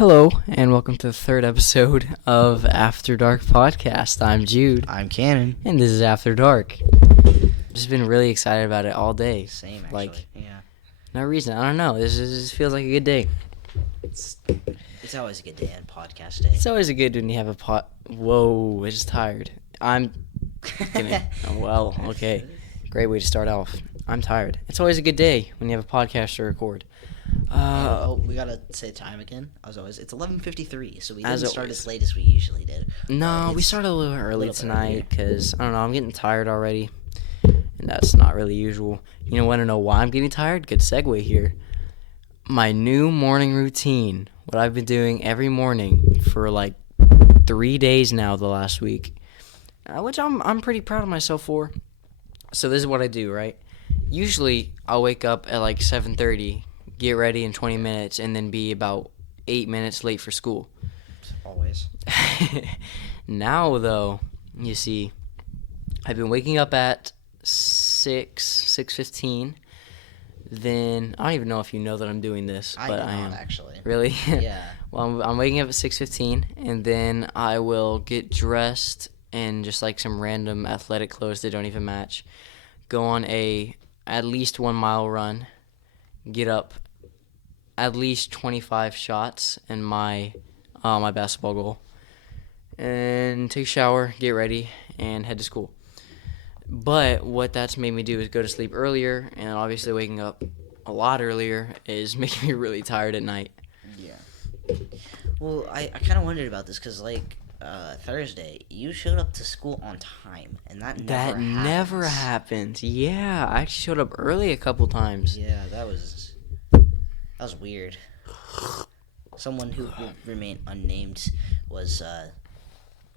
Hello, and welcome to the third episode of After Dark Podcast. I'm Jude, I'm Cannon. and this is After Dark. Just been really excited about it all day. Same, actually. Yeah. No reason. I don't know. This feels like a good day. It's always a good day on podcast day. It's always a good when you have a Whoa, it's tired. I'm kidding. Well, okay. Great way to start off. I'm tired. It's always a good day when you have a podcast to record. We gotta say time again. As always, it's 11:53, so we didn't start always. as late as we usually did. No, we started a little early bit tonight because, I don't know, I'm getting tired already, and that's not really usual. You want to know why I'm getting tired? Good segue here. My new morning routine, what I've been doing every morning for like 3 days now the last week, which I'm pretty proud of myself for. So this is what I do, right? Usually I'll wake up at like 7:30, get ready in 20 minutes, and then be about 8 minutes late for school. Always. Now, though, you see, I've been waking up at 6:15. Then, I don't even know if you know that I'm doing this, but I am. Actually. Really? Yeah. Well, I'm waking up at 6:15, and then I will get dressed in just like some random athletic clothes that don't even match, go on at least 1 mile run, get up at least 25 shots in my basketball goal, and take a shower, get ready, and head to school. But what that's made me do is go to sleep earlier, and obviously waking up a lot earlier is making me really tired at night. Yeah. Well, I kind of wondered about this because, Thursday, you showed up to school on time, and that never happens. Yeah, I actually showed up early a couple times. Yeah, that was weird. Someone who will remain unnamed was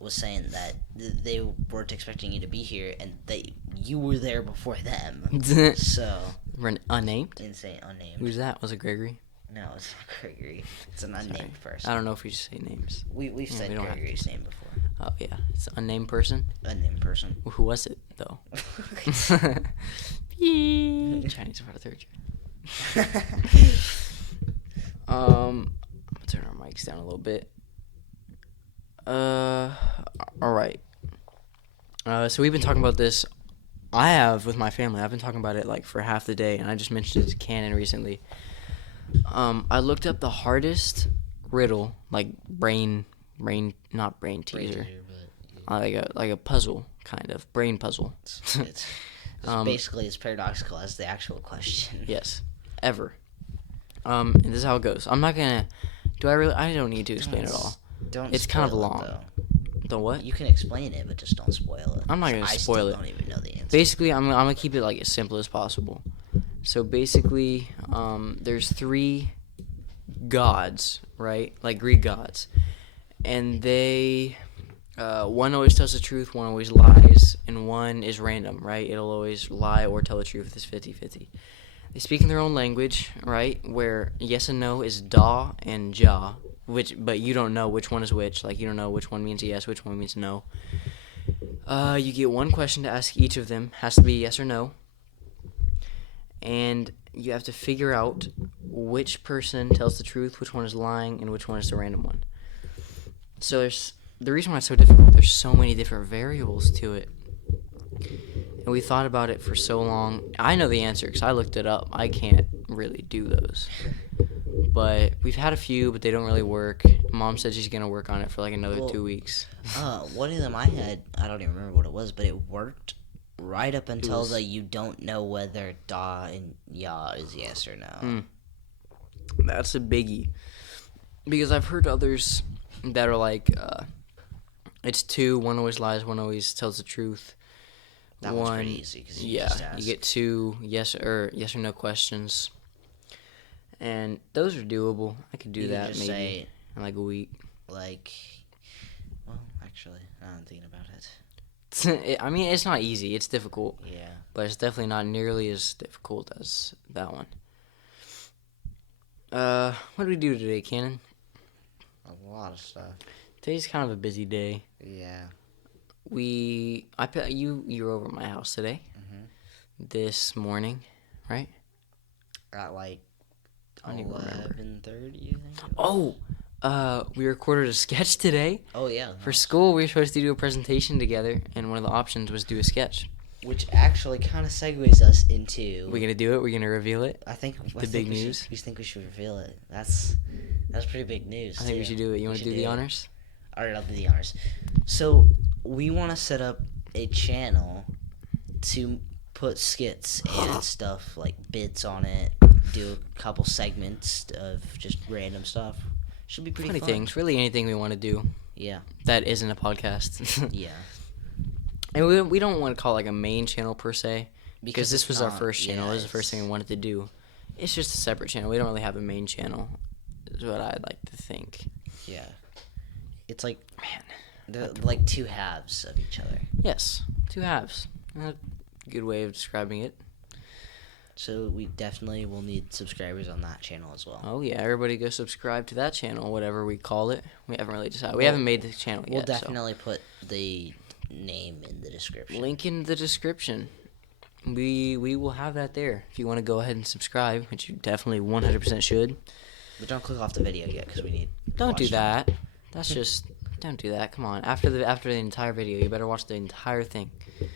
saying that they weren't expecting you to be here, and you were there before them. So Unnamed? insane, unnamed. Who's that? Was it Gregory? No, it's not Gregory. It's an unnamed person. I don't know if we should say names. We've said we don't have Gregory's name before. Oh yeah, it's an unnamed person. Unnamed person. Who was it though? Chinese for the third year. I'm gonna turn our mics down a little bit. All right. So we've been talking about this. I have with my family. I've been talking about it like for half the day, and I just mentioned it to Cannon recently. I looked up the hardest riddle, like not brain teaser, like a puzzle kind of brain puzzle. It's basically as paradoxical as the actual question. Yes, ever. And this is how it goes. I'm not gonna. I don't need to explain it all. It's kind of long. Though. The what? You can explain it, but just don't spoil it. I'm not gonna spoil it. I don't even know the answer. Basically, I'm gonna keep it like as simple as possible. So basically, there's 3 gods, right? Like Greek gods, and they one always tells the truth, one always lies, and one is random, right? It'll always lie or tell the truth. It's 50-50. They speak in their own language, right? Where yes and no is da and ja, but you don't know which one is which. Like you don't know which one means yes, which one means no. You get one question to ask each of them. Has to be yes or no. And you have to figure out which person tells the truth, which one is lying, and which one is the random one. So the reason why it's so difficult, there's so many different variables to it. And we thought about it for so long. I know the answer because I looked it up. I can't really do those. But we've had a few, but they don't really work. Mom said she's going to work on it for like another 2 weeks. One of them I had, I don't even remember what it was, but it worked right up until you don't know whether da and ya is yes or no. That's a biggie. Because I've heard others that are like, it's 2, one always lies, one always tells the truth. That one's pretty easy because you just ask. You get 2 yes or no questions. And those are doable. I could do that maybe in like a week. Actually, now I'm thinking about it. I mean, it's not easy. It's difficult. Yeah. But it's definitely not nearly as difficult as that one. What did we do today, Cannon? A lot of stuff. Today's kind of a busy day. Yeah. You were over at my house today. This morning, right? At like I don't even remember. 11:30, you think? Oh, We recorded a sketch today. Oh yeah. For school, we were supposed to do a presentation together, and one of the options was do a sketch. Which actually kind of segues us into. We gonna do it? We gonna reveal it? I think The big news? You think we should reveal it? That's pretty big news. I think we too. should do it. You We want to should do the honors? All right, I'll do the honors. So we want to set up a channel to put skits and stuff like bits on it. Do a couple segments of just random stuff. Should be pretty Funny fun. things. Really anything we want to do Yeah. that isn't a podcast. Yeah. And we don't want to call it like a main channel per se. Because this it's was our not- first channel. yeah, This was the first thing we wanted to do. It's just a separate channel. We don't really have a main channel, is what I'd like to think. Yeah. It's like Man. they're like two halves of each other. Yes. Two halves. A good way of describing it. So we definitely will need subscribers on that channel as well. Oh, yeah. Everybody go subscribe to that channel, whatever we call it. We haven't really decided. We We'll- haven't made the channel We'll yet. so. definitely put the name in the description. Link in the description. We will have that there if you want to go ahead and subscribe, which you definitely 100% should. But don't click off the video yet because we need. Don't do watch that. That's just don't do that. Come on. After the entire video, you better watch the entire thing time.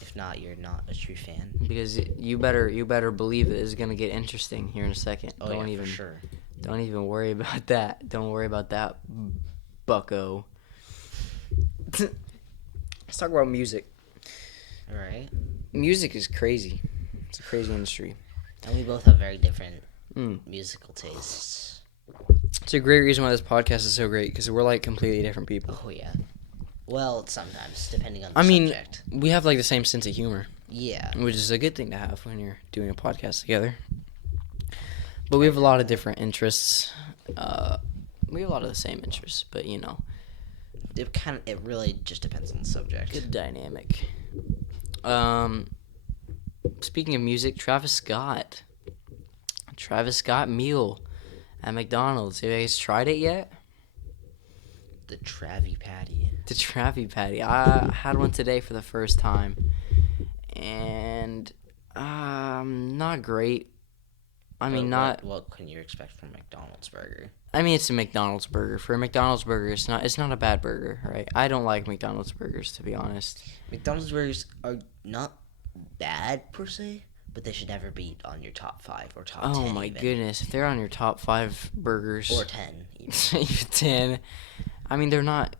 If not, you're not a true fan. because you better believe it is gonna get interesting here in a second. Oh don't yeah, even for sure. don't even worry about that. Don't worry about that, bucko. Let's talk about music. All right. Music is crazy. It's a crazy industry. And we both have very different Mm. musical tastes. It's a great reason why this podcast is so great because we're like completely different people. Oh yeah. Well, sometimes depending on the I mean, subject. we have like the same sense of humor, Yeah. which is a good thing to have when you're doing a podcast together. But we have a lot of different interests. We have a lot of the same interests, but you know, It really just depends on the subject. good dynamic. Speaking of music, Travis Scott meal at McDonald's. Have you guys tried it yet? The Travie Patty. The Travie Patty. I had one today for the first time, and not great. I mean, not. What can you expect from McDonald's burger? I mean, it's a McDonald's burger. For a McDonald's burger, it's not a bad burger, right? I don't like McDonald's burgers, to be honest. McDonald's burgers are not bad per se, but they should never be on your top 5 or top 10. Oh my even. goodness, if they're on your top 5 burgers Or 10. Even. even 10, I mean they're not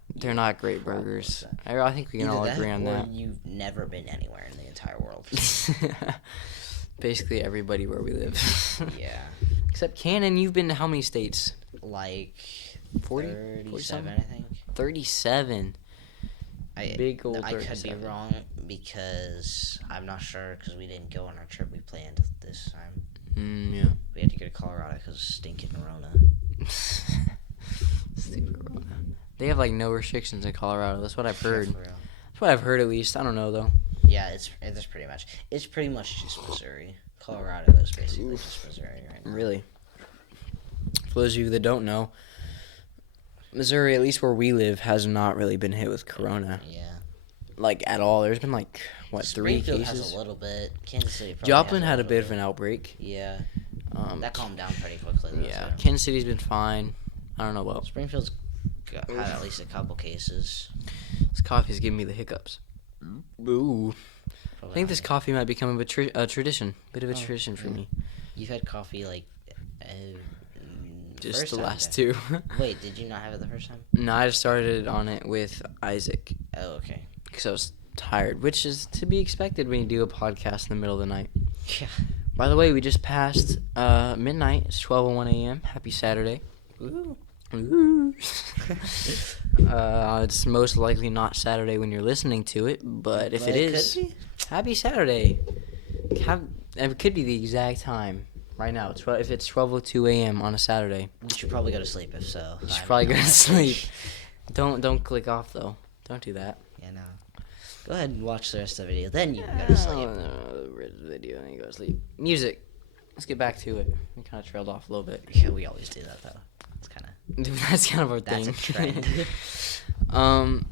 great burgers. I think we can Either all that agree on or that. you've never been anywhere in the entire world. Basically everybody where we live. Yeah. Except Cannon, you've been to how many states? Like 40? 37, I think. 37. Big old I could be 37. wrong because I'm not sure because we didn't go on our trip we planned this time. Yeah. We had to go to Colorado because stinking Rona. Stupid Rona. They have like no restrictions in Colorado. That's what I've heard. Yeah, for real. That's what I've heard at least. I don't know though. Yeah, it's pretty much just Missouri. Colorado is basically just Missouri right now. Really. For those of you that don't know, Missouri, at least where we live, has not really been hit with corona. Yeah. Like at all. There's been like what, 3 Springfield cases? has a little bit. Kansas City probably Joplin has had a little bit of an outbreak. Yeah. That calmed down pretty quickly. Though, Yeah. so. Kansas City's been fine. I don't know what. Springfield's had at least a couple cases. This coffee's giving me the hiccups. Ooh. I Probably think not. this coffee might become a tradition. Bit of a tradition for yeah. me. You've had coffee like Just first the time, last yeah. 2. Wait, did you not have it the first time? No, I just started on it with Isaac Oh, okay. because I was tired, which is to be expected when you do a podcast in the middle of the night. Yeah. By the way, we just passed midnight. It's 12:01 a.m. Happy Saturday. Ooh. Ooh. It's most likely not Saturday when you're listening to it, but if it is, could be. happy Saturday. It could be the exact time. Right now, if it's 12:02 a.m. on a Saturday, You should probably go to sleep if so. you should I probably mean, go to no, sleep. Don't click off though. Don't do that. Yeah, no. Go ahead and watch the rest of the video. Then you can go to sleep. No, read the video and you go to sleep. Music. Let's get back to it. We kind of trailed off a little bit. Yeah, we always do that though. It's kind of That's kind of our that's thing. a trend.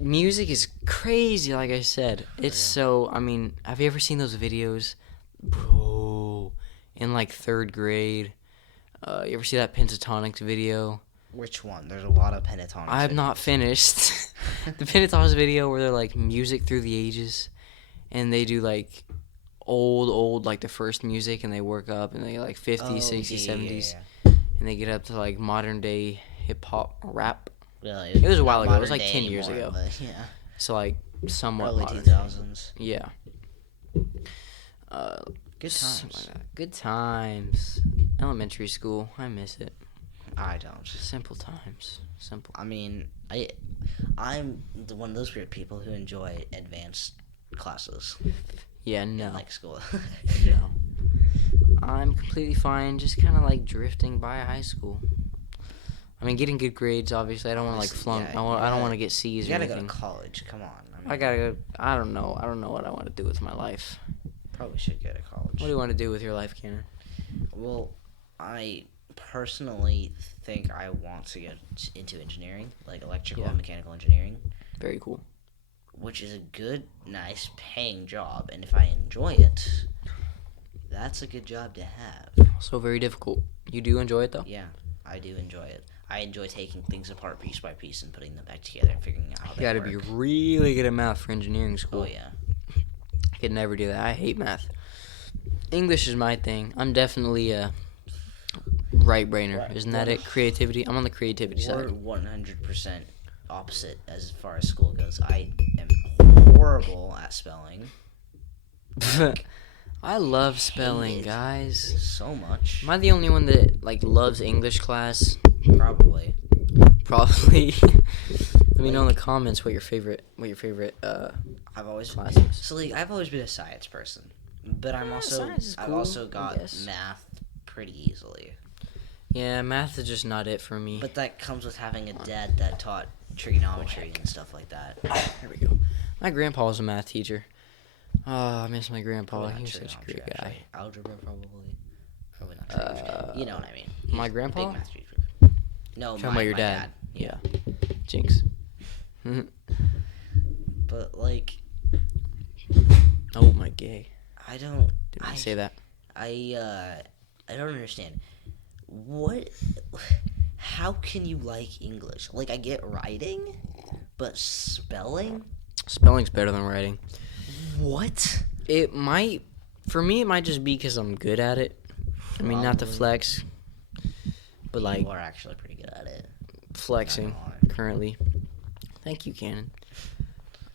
Music is crazy. Like I said, it's so. I mean, have you ever seen those videos, bro? In like 3rd grade, you ever see that Pentatonics video? Which one? There's a lot of pentatonic. I've not finished the Pentatonics video where they're like music through the ages, and they do like old like the first music, and they work up, and they like 50s, 60s, 70s, and they get up to like modern day hip hop rap. Well, It was a while not ago. It was modern like day 10 years anymore, ago. but yeah, So like somewhat early modern. 2000s. Yeah. Good something times. like that. Good times. Elementary school. I miss it. I don't. Simple times. Simple. I mean, I'm one of those weird people who enjoy advanced classes. Yeah, no. In, like school. No. I'm completely fine, just kind of like drifting by high school. I mean, getting good grades, obviously. I don't want to like flunk. Yeah, I don't want to get C's You or gotta go anything. to college. Come on. I gotta go. I don't know what I want to do with my life. Probably should go to college. What do you want to do with your life, Cannon? Well, I personally think I want to get into engineering, like electrical and mechanical engineering, Very cool. which is a good, nice paying job. And if I enjoy it, that's a good job to have. Also very difficult. You do enjoy it though? Yeah, I do enjoy it. I enjoy taking things apart piece by piece and putting them back together and figuring out how You they gotta work. be really good at math for engineering school. Oh, yeah. I could never do that. I hate math. English is my thing. I'm definitely a right brainer. Right. Isn't that it? Creativity. I'm on the creativity We're side. 100% opposite as far as school goes. I am horrible at spelling I love spelling, it. guys. so much. Am I the only one that like loves English class? Probably. Probably. Let me know in the comments what your favorite I've always class is. So like I've always been a science person, but science is I've cool, also I got guess. math pretty easily. Yeah, math is just not it for me. But that comes with having a dad that taught trigonometry and stuff like that. There we go. My grandpa was a math teacher. Oh, I miss my grandpa. Probably He not was such a trigonometry, great guy. actually. Algebra probably. Probably not trigonometry. You know what I mean. My He's a grandpa? Big math teacher. No, Talking about your my dad. Yeah. Jinx. But like Oh my gay. I don't. Didn't I say that? I don't understand. What? How can you like English? Like, I get writing, but spelling? Spelling's better than writing. What? It might, for me, it might just be because I'm good at it. I mean, not to Probably. flex, but like You are actually pretty good at it. flexing Not gonna lie. currently. Thank you, Cannon.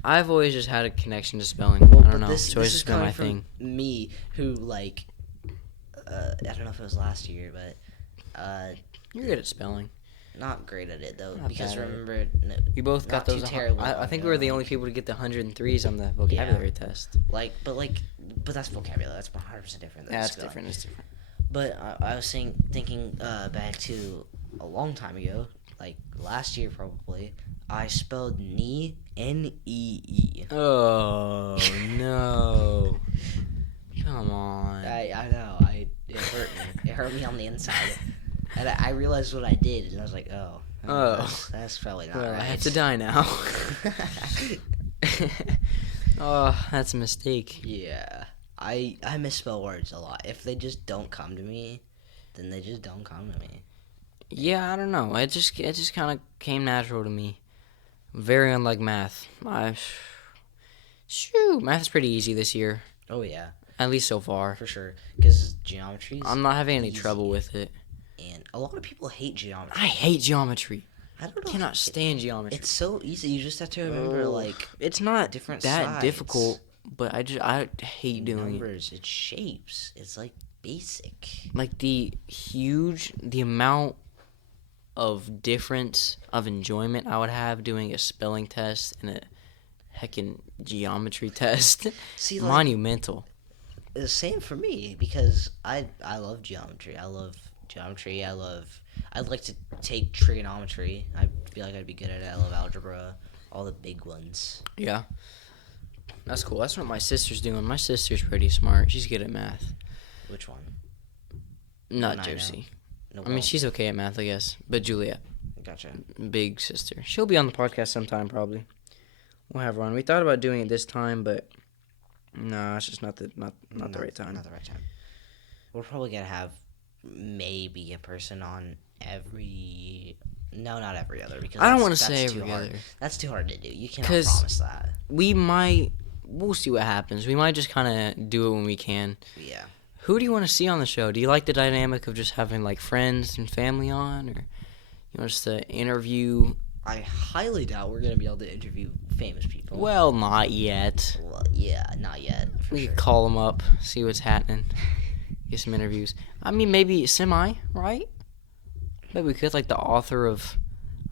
I've always just had a connection to spelling. I don't know. It's always just been my thing. Me, who like, I don't know if it was last year, but You're good at spelling. not great at it though. Not Because bad at it. remember, no, We both got Not too those. terrible I think we long were the ago, only like- people to get the 103s on the vocabulary test. but that's vocabulary. That's 100% different. Than That's spelling. different. It's different. But I was thinking back to a long time ago, like last year probably. I spelled knee N-E-E. Oh no! Come on. I know. It hurt me. It hurt me on the inside, and I realized what I did, and I was like, oh, that's probably not Well, right. I have to die now. Oh, that's a mistake. Yeah, I misspell words a lot. If they just don't come to me, then they just don't come to me. Yeah, I don't know. It just kind of came natural to me. Very unlike math. Math's pretty easy this year, Oh yeah, at least so far. for sure. Because geometry. I'm not having any easy. trouble with it. And a lot of people hate geometry. I hate geometry. I don't know. Cannot stand geometry. It's so easy. You just have to remember like It's not different that sides. difficult, but I hate doing it. numbers. It's shapes. It's like basic. Like the amount of difference of enjoyment I would have doing a spelling test and a heckin' geometry test. See, like, Monumental. the same for me because I love geometry. I'd like to take trigonometry. I feel like I'd be good at it. I love algebra, all the big ones. Yeah. That's cool. That's what my sister's doing. My sister's pretty smart. She's good at math. Which one? Not Nina. Josie. No, I mean, she's okay at math, I guess. But Juliet, gotcha. big sister. She'll be on the podcast sometime, probably. We'll have her on. We thought about doing it this time, but nah, it's just not the right time. Not the right time. We're probably gonna have maybe a person on every No, not every other. Because I don't want that's to say too every hard. other. That's too hard to do. You cannot 'Cause promise that. We'll see what happens. We might just kind of do it when we can. Yeah. Who do you want to see on the show? Do you like the dynamic of just having like friends and family on, or you want us to interview? I highly doubt we're gonna be able to interview famous people. Well, not yet. Well, yeah, not yet. For We sure. could call them up, see what's happening, get some interviews. I mean, maybe semi, right? Maybe we could, like the author of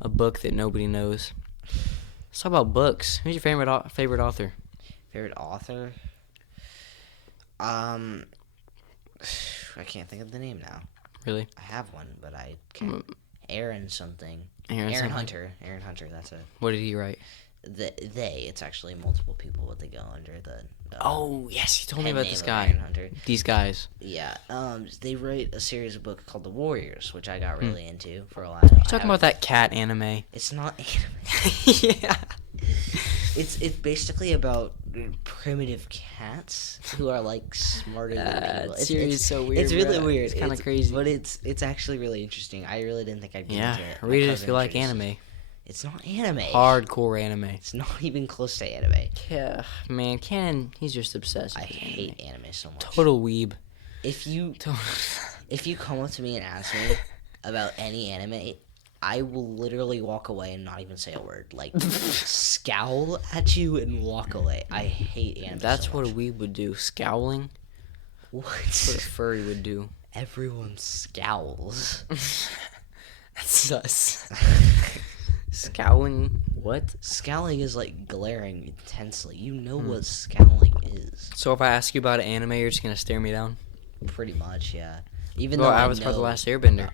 a book that nobody knows. Let's talk about books. Who's your favorite author? Favorite author? I can't think of the name now. Really? I have one, but I can't. Aaron something. Aaron something? Hunter. Aaron Hunter. That's it. What did he write? It's actually multiple people, but they go under the. Oh yes, you told me pen about name this of guy. Aaron Hunter. These guys. Yeah. They write a series of books called The Warriors, which I got really into for a while. You're talking about that cat anime. It's not anime. Yeah. It's basically about primitive cats who are like smarter than people. Series is so weird. It's really bro. weird. It's kind of crazy. but it's actually really interesting. I really didn't think I'd get Yeah, into it. My read it if cousin you like introduced anime. it. It's not anime. Hardcore anime. It's not even close to anime. Yeah, man, Ken, he's just obsessed I with hate anime so much. Total weeb. If you come up to me and ask me about any anime, I will literally walk away and not even say a word. Like scowl at you and walk away. I hate anime. That's so what much. a weeb would do. Scowling. That's what a What? furry would do. Everyone scowls. That's sus. Scowling. What? Scowling is like glaring intensely. You know Hmm. what scowling is. So if I ask you about an anime, you're just gonna stare me down? Pretty much, yeah. Even Well, though I Avatar: know The Last Airbender.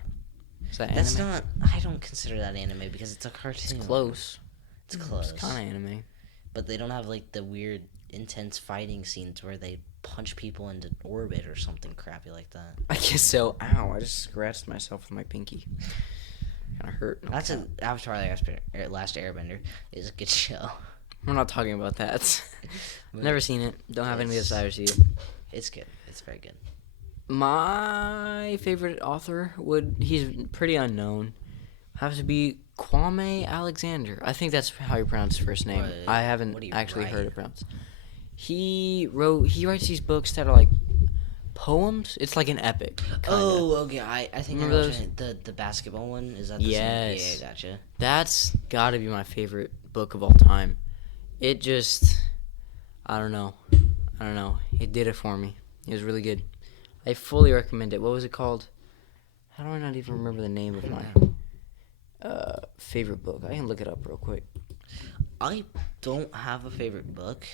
Is that that's anime? not. I don't consider that anime because it's a cartoon. It's close. It's close. It's kind of anime. But they don't have like the weird, intense fighting scenes where they punch people into orbit or something crappy like that. I guess so. Ow! I just scratched myself with my pinky. Kind of hurt. No That's cap. an Avatar: The Last Airbender is a good show. We're not talking about that. Never seen it. Don't have any It's- desire to see it. It's good. It's very good. My favorite author he's pretty unknown. Has to be Kwame Alexander. I think that's how you pronounce his first name. What- I haven't what do you actually heard write? it pronounced. He writes these books that are like poems. It's like an epic. Kinda. Oh, okay. I think I Remember know those? what you're- the basketball one. Is that the Yes. same? Yeah, gotcha. That's gotta be my favorite book of all time. It just, I don't know. It did it for me. It was really good. I fully recommend it. What was it called? How do I not even remember the name of my favorite book? I can look it up real quick. I don't have a favorite book,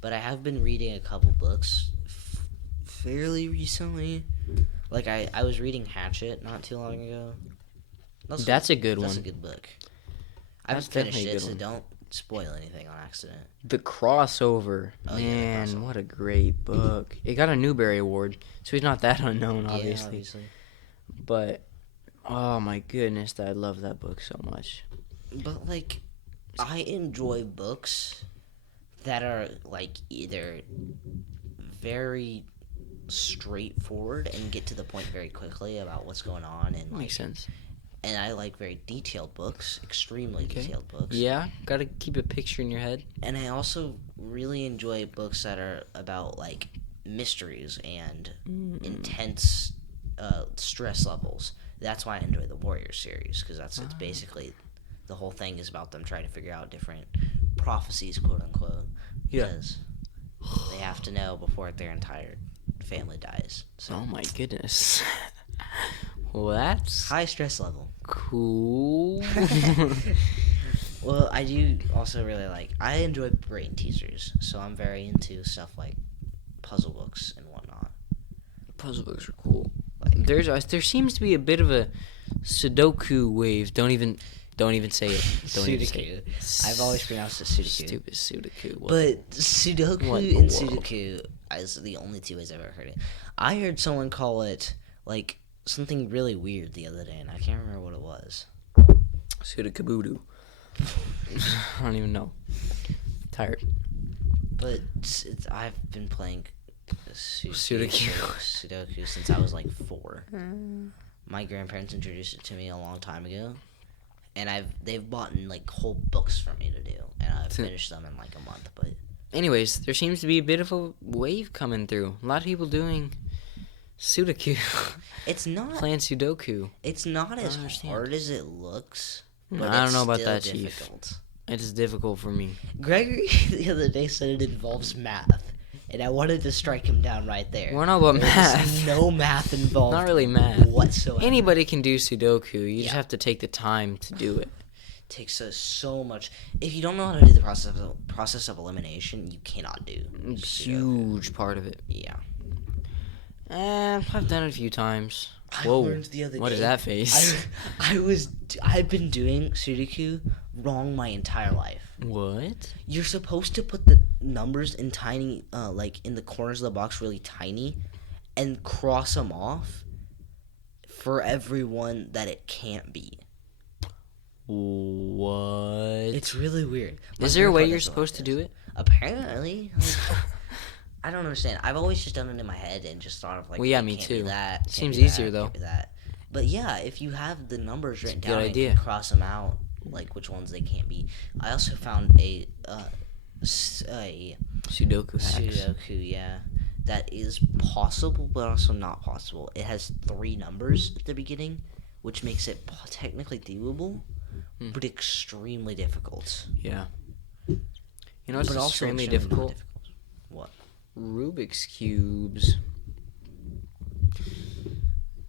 but I have been reading a couple books fairly recently. Like I was reading Hatchet not too long ago. That's a good That's one. a good book. I haven't That's finished definitely a it, good so one. don't spoil anything on accident. The Crossover. Oh, yeah, The Man, Crossover. what a great book. It got a Newbery Award, so he's not that unknown, Yeah, obviously. obviously. But, oh my goodness, I love that book so much. But like, I enjoy books that are like either very straightforward and get to the point very quickly about what's going on, and Makes sense. and I like very detailed books, extremely Okay. detailed books. Yeah, gotta keep a picture in your head. And I also really enjoy books that are about like mysteries and intense stress levels. That's why I enjoy the Warriors series, because it's basically the whole thing is about them trying to figure out different prophecies, quote unquote. Yeah. Because they have to know before their entire family dies. So Oh my goodness. Well, that's high stress level. cool. Well, I do also really I enjoy brain teasers, so I'm very into stuff like puzzle books and whatnot. Puzzle books are cool. There seems to be a bit of a Sudoku wave. Don't even say it. Don't even say it. I've always pronounced it Sudoku. Stupid Sudoku. What But Sudoku What in the and world? Sudoku is the only two ways I've ever heard it. I heard someone call it like something really weird the other day, and I can't remember what it was. Sudoku. I don't even know. Tired. But I've been playing Sudoku. Sudoku since I was like 4. My grandparents introduced it to me a long time ago, and they've bought like whole books for me to do, and I've finished them in like a month. But anyways, there seems to be a bit of a wave coming through. A lot of people doing Sudoku. it's not playing Sudoku. It's not as understand. hard as it looks. But I don't it's know about still that, Chief. difficult. It is difficult for me. Gregory the other day said it involves math, and I wanted to strike him down right there. We're not about There's math. no math involved. Not really math. whatsoever. Anybody can do Sudoku. You just Yeah. have to take the time to do it. Takes us so much. If you don't know how to do the process of elimination, you cannot do. Huge part of it. Yeah. I've done it a few times. I Whoa! learned the other What day. is that face? I've been doing Sudoku wrong my entire life. What? You're supposed to put the numbers in tiny, like in the corners of the box, really tiny, and cross them off for everyone that it can't be. What? It's really weird. Is there a way you're supposed to do it? Apparently. Like, I don't understand. I've always just done it in my head and just thought of like, Well, yeah, I me can't do too. that, can't Seems do easier, that, though. can't do that. But yeah, if you have the numbers written a good down and idea. you can cross them out, like which ones they can't be. I also found a Sudoku hacks. Sudoku, yeah, that is possible, but also not possible. It has 3 numbers at the beginning, which makes it technically doable, but extremely difficult. Yeah. You know what's But also extremely extremely not difficult? What? Rubik's Cubes.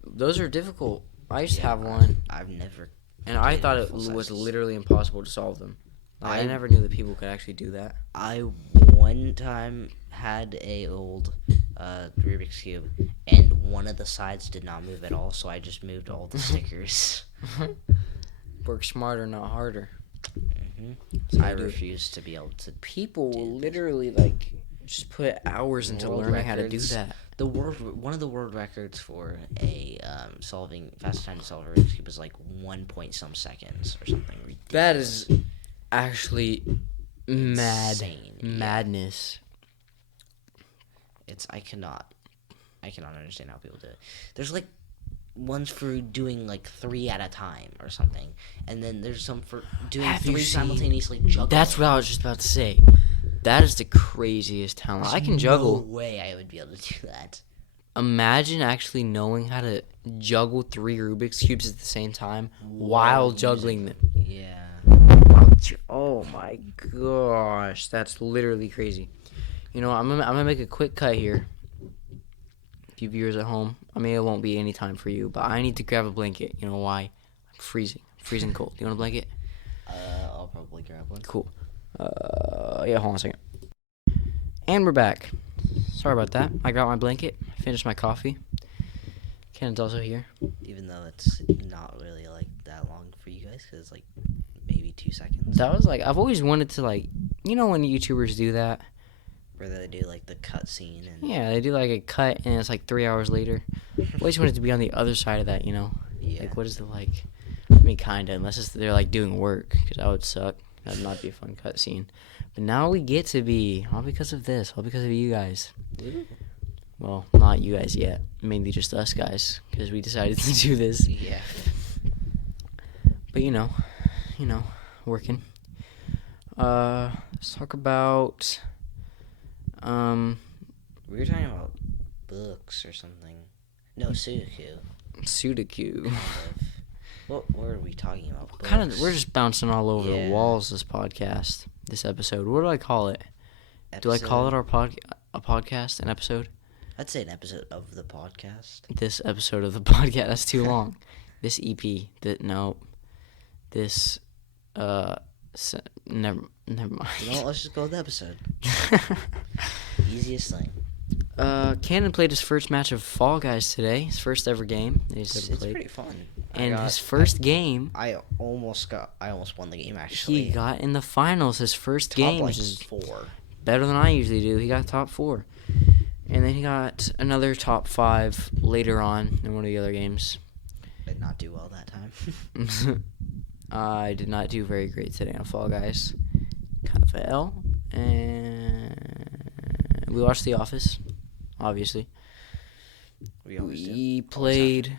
Those are difficult. I used to have one, I've never. and I did thought it full was sizes. literally impossible to solve them. Like, I I- never knew that people could actually do that. I one time had a old Rubik's Cube, and one of the sides did not move at all, so I just moved all the stickers. Work smarter, not harder. I I do. refuse to be able to. People will literally like just put hours into World learning how to do records. that. One of the world records for a solving fastest time to solve a Rubik's Cube is like 1 point some seconds or something ridiculous. That is actually Insane, yeah. madness. I cannot understand how people do it. There's like ones for doing like 3 at a time or something, and then there's some for doing Have you 3 seen- simultaneously juggling. That's what I was just about to say. That is the craziest talent. I can juggle. No way I would be able to do that. Imagine actually knowing how to juggle 3 Rubik's Cubes at the same time while juggling them. Yeah. Oh my gosh, that's literally crazy. You know, I'm gonna make a quick cut here. You viewers at home, I mean, it won't be any time for you, but I need to grab a blanket. You know why? I'm freezing cold. Do you want a blanket? I'll probably grab one. Cool. Yeah, hold on a second. And we're back. Sorry about that. I got my blanket. I finished my coffee. Kennan's also here. Even though it's not really like that long for you guys, because it's like maybe 2 seconds. That was like, I've always wanted to like, you know when YouTubers do that? Where they do like the cut scene and Yeah, they do like a cut and it's like 3 hours later. I always wanted to be on the other side of that, you know? yeah. Like, what is it like? I mean, kinda, unless they're like doing work, because that would suck. That'd not be a fun cut scene. But now we get to be, all because of this, all because of you guys. Well, not you guys yet. Mainly just us guys, because we decided to do this. Yeah. But you know, working. Let's talk about, We were talking about books or something. No, Sudoku. Sudoku. Kind of. What were we talking about? We're just bouncing all over the Yeah. walls this podcast, this episode. What do I call it? Do I call it a podcast, an episode? I'd say an episode of the podcast. This episode of the podcast, that's too long. This EP, this, never mind. You know what? Let's just go with the episode. Easiest thing. Cannon played his first match of Fall Guys today. His first ever game that he's It's ever played. pretty fun. And his first game, I almost won the game actually. he got in the finals. His first top game, like which is 4. better than I usually do. He got top 4. And then he got another top 5 later on in one of the other games. Did not do well that time. I did not do very great today on Fall Guys. Kind of a L. And we watched The Office, obviously. We always do. We played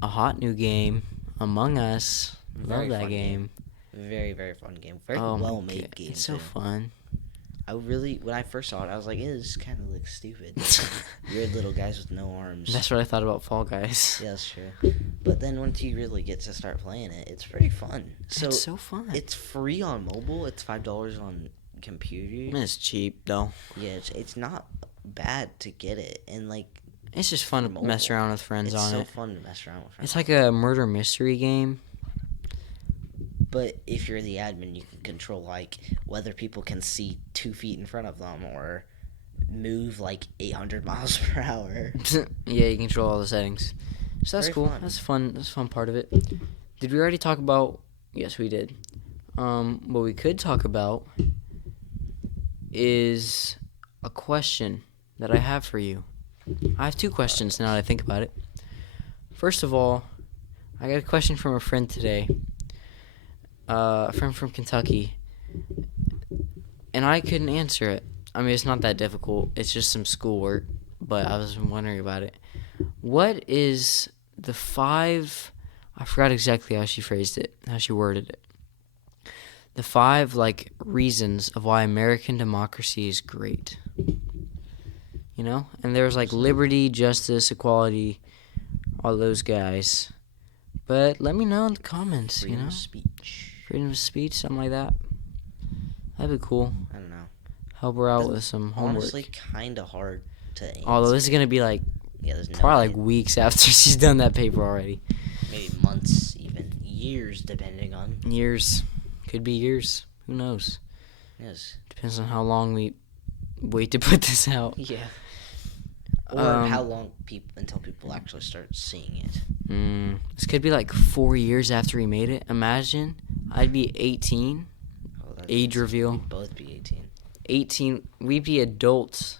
a hot new game, Among Us. Very Love that fun game. Very, very fun game. Very Oh, well my made God. game. It's so too. fun. When I first saw it, I was like, this kind of looks stupid. Weird little guys with no arms. That's what I thought about Fall Guys. Yeah, that's true. But then once you really get to start playing it, it's pretty fun. So It's so fun. it's free on mobile. It's $5 on computer. It's cheap though. Yeah, it's not bad to get it, and like It's just fun to Mobile. mess around with friends it's on so it. fun to mess around with friends. It's like a murder mystery game. But if you're the admin, you can control like whether people can see 2 feet in front of them or move like 800 miles per hour. Yeah, you control all the settings. So that's Very cool. fun. That's fun. That's a fun part of it. Did we already talk about? Yes, we did. What we could talk about is a question that I have for you. I have 2 questions now that I think about it. First of all, I got a question from a friend today. A friend from Kentucky. And I couldn't answer it. I mean, it's not that difficult. It's just some schoolwork. But I was wondering about it. What is the 5... I forgot exactly how she phrased it, how she worded it. The 5, like, reasons of why American democracy is great. You know? And there's, like, liberty, justice, equality, all those guys. But let me know in the comments, Freedom you know? of speech. Freedom of speech, something like that. That'd be cool. I don't know. Help her out That's with some homework. Honestly, kind of hard to answer. Although this is going to be, like, yeah, there's no probably, way. like, weeks after she's done that paper already. Maybe months, even years, depending on. Years. Could be years. Who knows? Yes. Depends on how long we wait to put this out. Yeah. Or how long until people actually start seeing it. This could be like 4 years after he made it. Imagine, I'd be 18. Oh, that's Age reveal. We'd both be 18. 18. We'd be adults.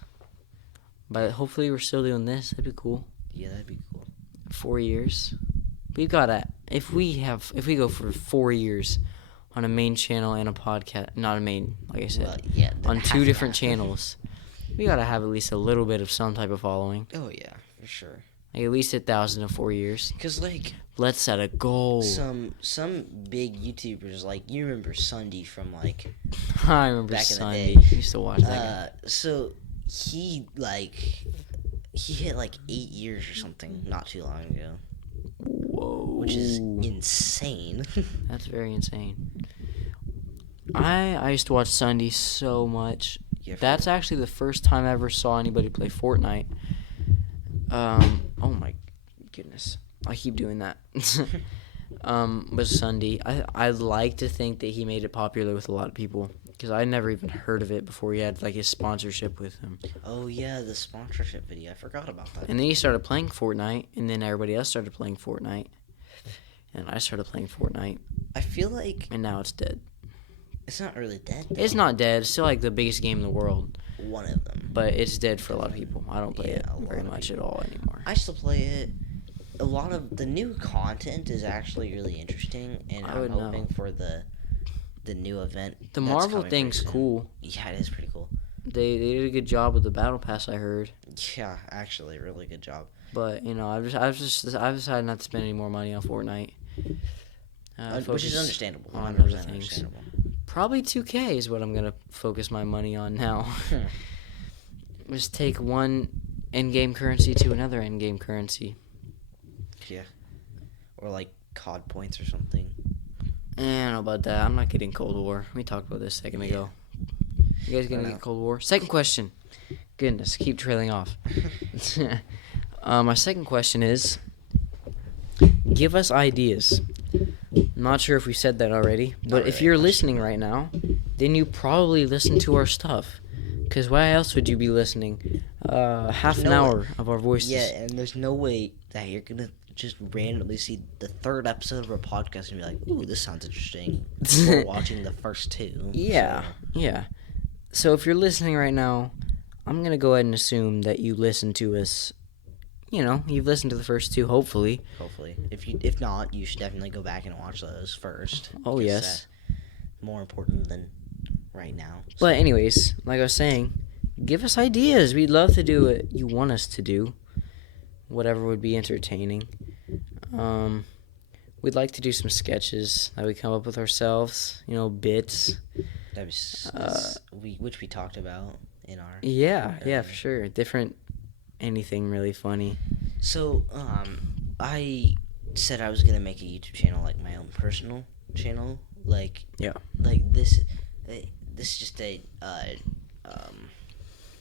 But hopefully we're still doing this. That'd be cool. Yeah, that'd be cool. 4 years. We've got to, if we go for 4 years on a main channel and a podcast, not a main, like I said, Well, yeah. then on half 2 of different that. channels, we got to have at least a little bit of some type of following. Oh yeah, for sure. Like at least 1,000 in 4 years. Cause like Let's set a goal. some big YouTubers, like you remember Sunday from like I remember back in the Sunday. day. I used to watch that. so he hit like 8 years or something not too long ago, Whoa. which is insane. That's very insane. I used to watch Sunday so much. Yeah, That's actually the first time I ever saw anybody play Fortnite. Oh my goodness. I keep doing that. Was Sunday. I'd like to think that he made it popular with a lot of people. Because I never even heard of it before he had like his sponsorship with him. Oh yeah, the sponsorship video. I forgot about that. And then he started playing Fortnite. And then everybody else started playing Fortnite. And I started playing Fortnite. I feel like And now it's dead. it's not really dead. Though. It's not dead. It's still like the biggest game in the world. One of them. But it's dead for a lot of people. I don't play Yeah, it a lot very of much people. at all anymore. I still play it. A lot of the new content is actually really interesting, and I I'm would hoping know. for the new event. The that's Marvel coming thing's pretty soon. cool. Yeah, it is pretty cool. They did a good job with the battle pass, I heard. Yeah, actually, really good job. But you know, I've decided not to spend any more money on Fortnite. Which is Focus understandable. on 100% other things. understandable. Probably 2K is what I'm gonna focus my money on now. Just take one in-game currency to another in-game currency. Yeah. Or like COD points or something. I don't know about that. I'm not getting Cold War. We talked about this a second ago. You guys gonna know. get Cold War? Second question. Goodness, keep trailing off. My second question is, give us ideas. I'm not sure if we said that already, but Not if really. you're listening right now, then you probably listen to our stuff. Because why else would you be listening? Half an no hour of our voices. Yeah, and there's no way that you're gonna just randomly see the third episode of our podcast and be like, "Ooh, this sounds interesting." Before watching the first 2. Yeah, yeah. So if you're listening right now, I'm going to go ahead and assume that you listened to us. You know, you've listened to the first 2, hopefully. So, hopefully, if not, you should definitely go back and watch those first. Oh, 'cause yes. that's more important than right now. So, But anyways, like I was saying, give us ideas. We'd love to do what you want us to do. Whatever would be entertaining. we'd like to do some sketches that we come up with ourselves. Bits. Which we talked about in our. Yeah, for sure. Different, anything really funny. So, I said I was gonna make a YouTube channel, like my own personal channel, like this. This is just a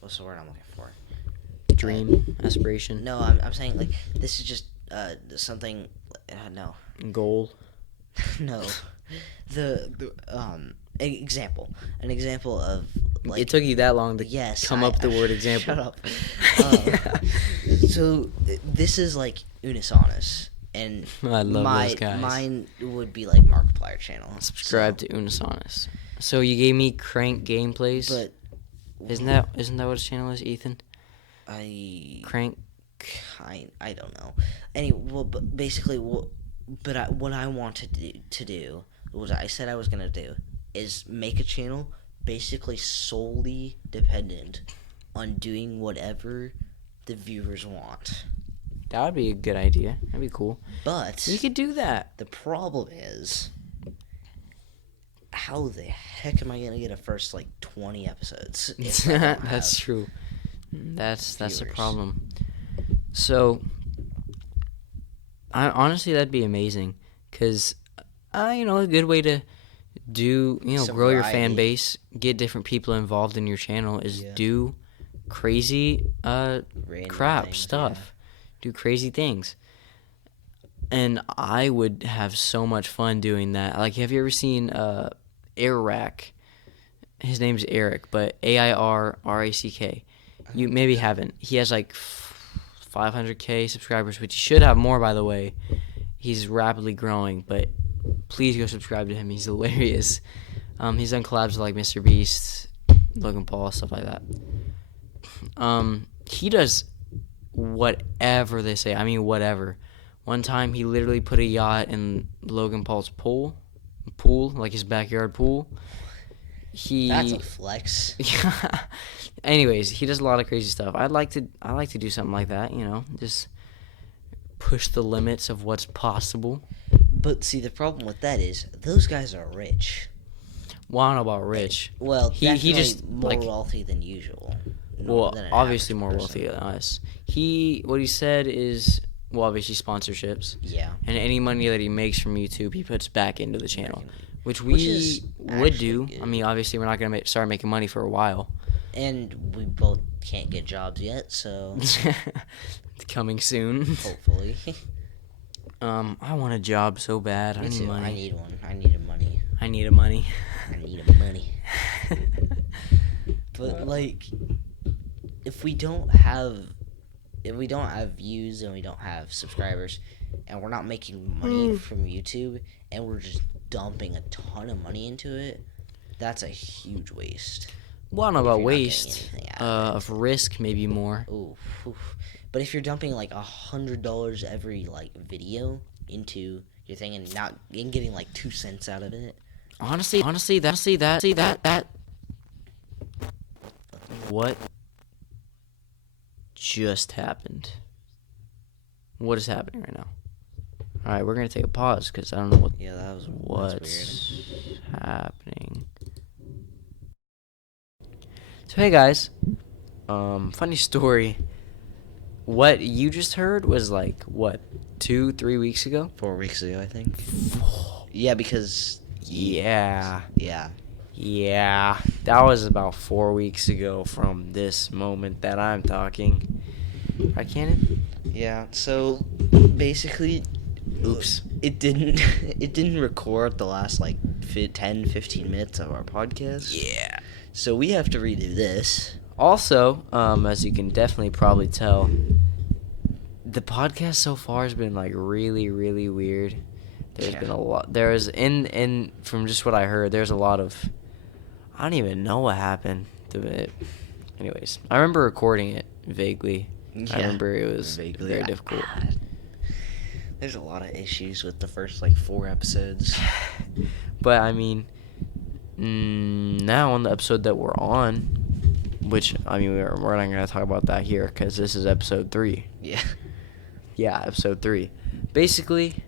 what's the word I'm looking for? Dream, aspiration. No, I'm saying like this is just something. No. Goal. No. An example of like. It took you that long to come up with the word example. Shut up. So this is like Unisonis, and I love those guys. Mine would be like Markiplier channel. Subscribe to Unisonis. So you gave me Crank gameplays, but isn't that what his channel is, Ethan? Crank. I don't know. Anyway, but basically, what I wanted to do, what I said I was gonna do, is make a channel basically solely dependent on doing whatever the viewers want. That would be a good idea. That'd be cool. But we could do that. The problem is, how the heck am I gonna get a first 20 episodes? That's true. That's the problem. So, honestly, that'd be amazing, because a good way to do grow your fan base, get different people involved in your channel is do crazy crap stuff. Do crazy things. And I would have so much fun doing that. Like, have you ever seen Airrack? His name's Eric, but AIRRACK. You maybe haven't. He has 500K subscribers, which he should have more, by the way. He's rapidly growing, but please go subscribe to him. He's hilarious. He's done collabs with like Mr. Beast, Logan Paul, stuff like that. He does whatever they say. I mean, whatever. One time, he literally put a yacht in Logan Paul's pool, like his backyard pool. That's a flex. Anyways, he does a lot of crazy stuff. I like to do something like that. Just push the limits of what's possible. But see, the problem with that is those guys are rich. Well, I don't know about rich. Well, he just more wealthy than usual. Obviously more wealthy than us. What he said is, obviously sponsorships. Yeah. And any money that he makes from YouTube, he puts back into the channel, which we would do. Good. I mean, obviously, we're not going to start making money for a while. And we both can't get jobs yet, so. Coming soon. Hopefully. I want a job so bad. I need money. I need one. I need money. I need money. I need money. But if we don't have views and we don't have subscribers and we're not making money from YouTube and we're just dumping a ton of money into it, that's a huge waste. Well, I don't know about waste. Of risk, maybe more. Ooh. But if you're dumping $100 every video into your thing and getting 2 cents out of it. Honestly, that. What just happened? What is happening right now? All right, we're gonna take a pause because I don't know what. Yeah, that's what's happening. So hey guys, funny story. What you just heard was 2-3 weeks ago? 4 weeks ago, I think. Yeah, because. Yeah. Yeah, that was about 4 weeks ago from this moment that I'm talking. Right, Cannon? Yeah, so basically, oops. It didn't record the last 10-15 minutes of our podcast. Yeah. So we have to redo this. Also, as you can definitely probably tell, the podcast so far has been really, really weird. There's been a lot. There's from just what I heard, there's a lot of. I don't even know what happened to it. Anyways, I remember recording it vaguely. Yeah, I remember it was very difficult. There's a lot of issues with the first 4 episodes. But I mean, now on the episode that we're on, which I mean we're not gonna talk about that here because this is episode 3. Yeah. Yeah, episode 3. Basically,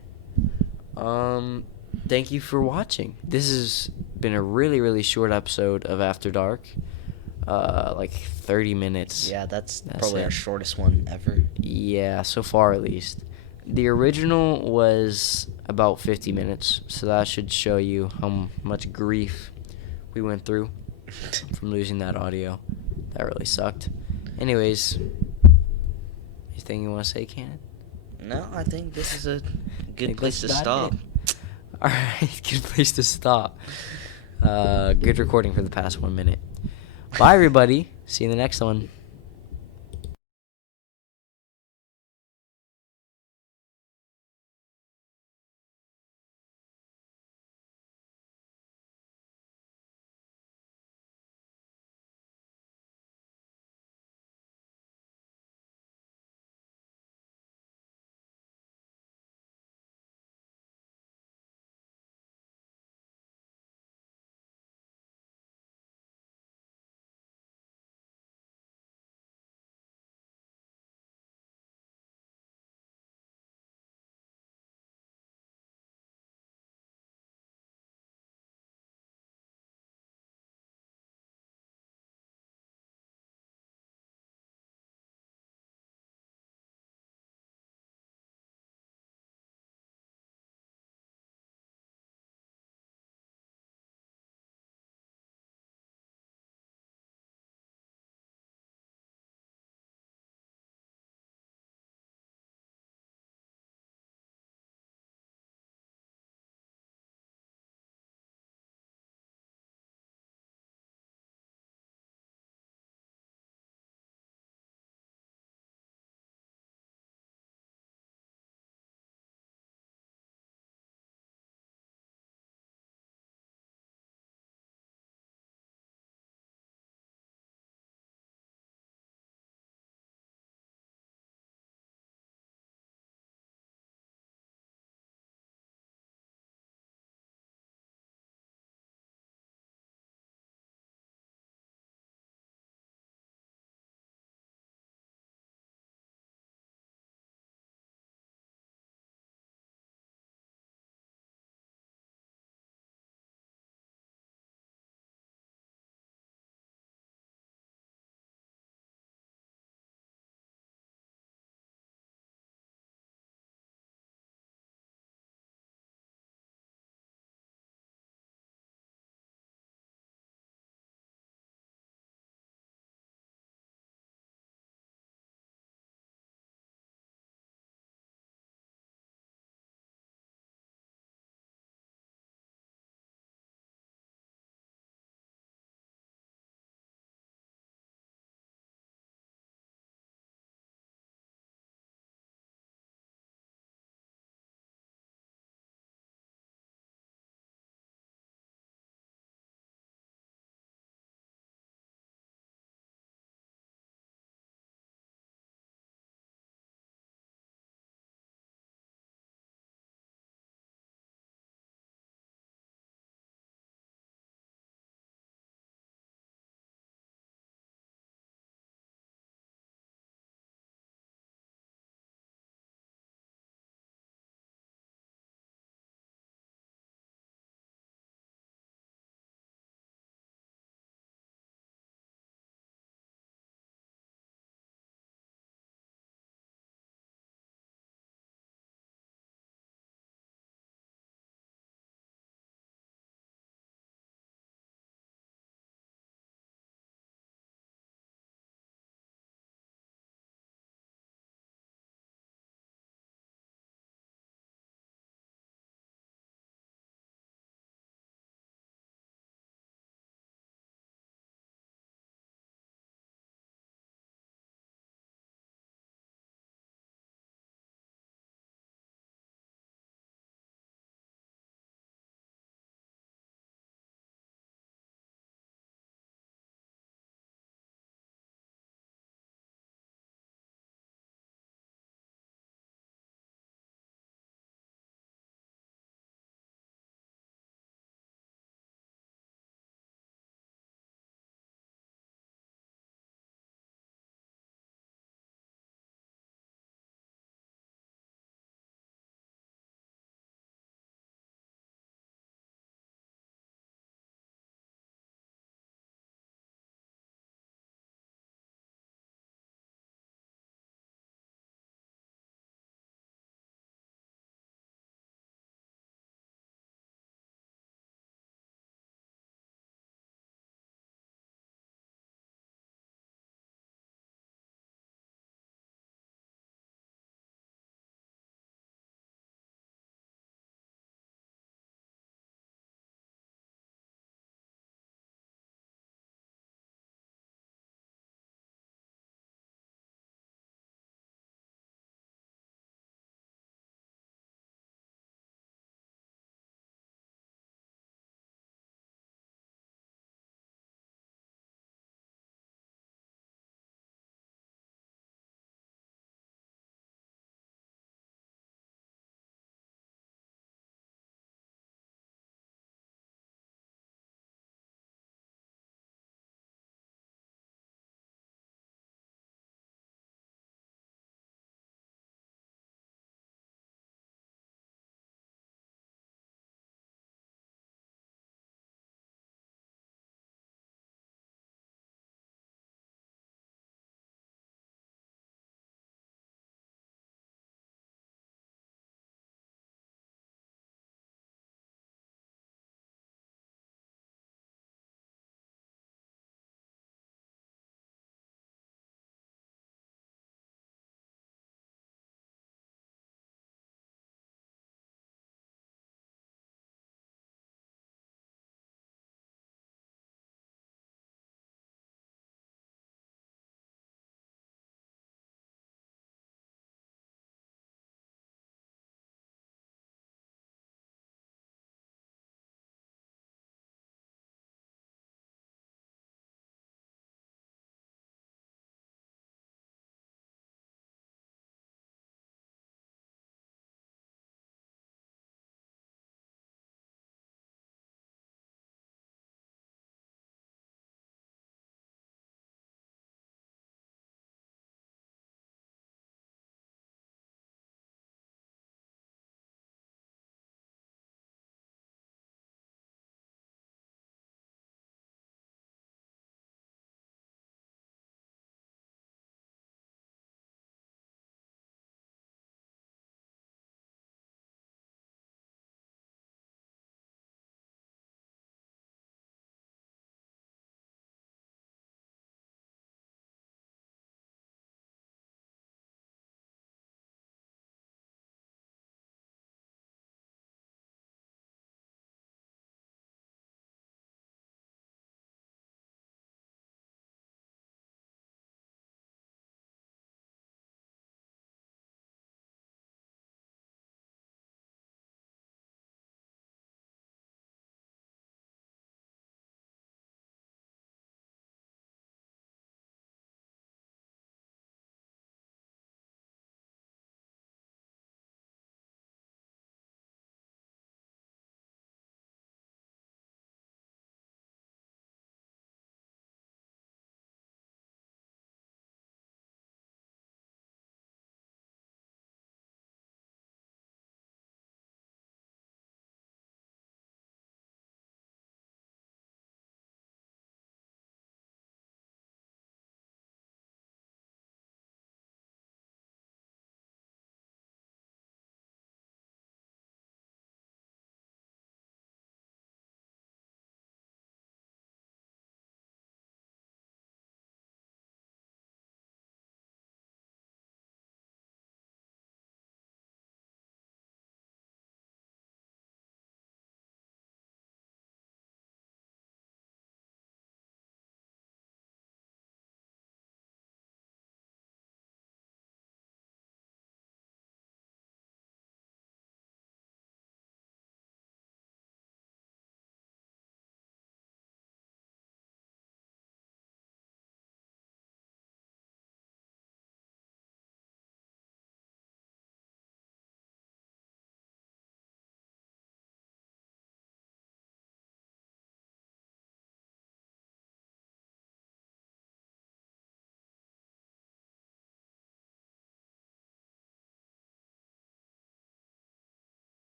Thank you for watching. This has been a really, really short episode of After Dark. Like 30 minutes. Yeah, that's That's probably it. our shortest one ever. Yeah, so far at least. The original was about 50 minutes, so that should show you how much grief we went through from losing that audio. That really sucked. Anyways, anything you want to say, Cannon? No, I think this is a good Think place that's to about stop. it. All right, good place to stop. Good recording for the past 1 minute. Bye, everybody. See you in the next one.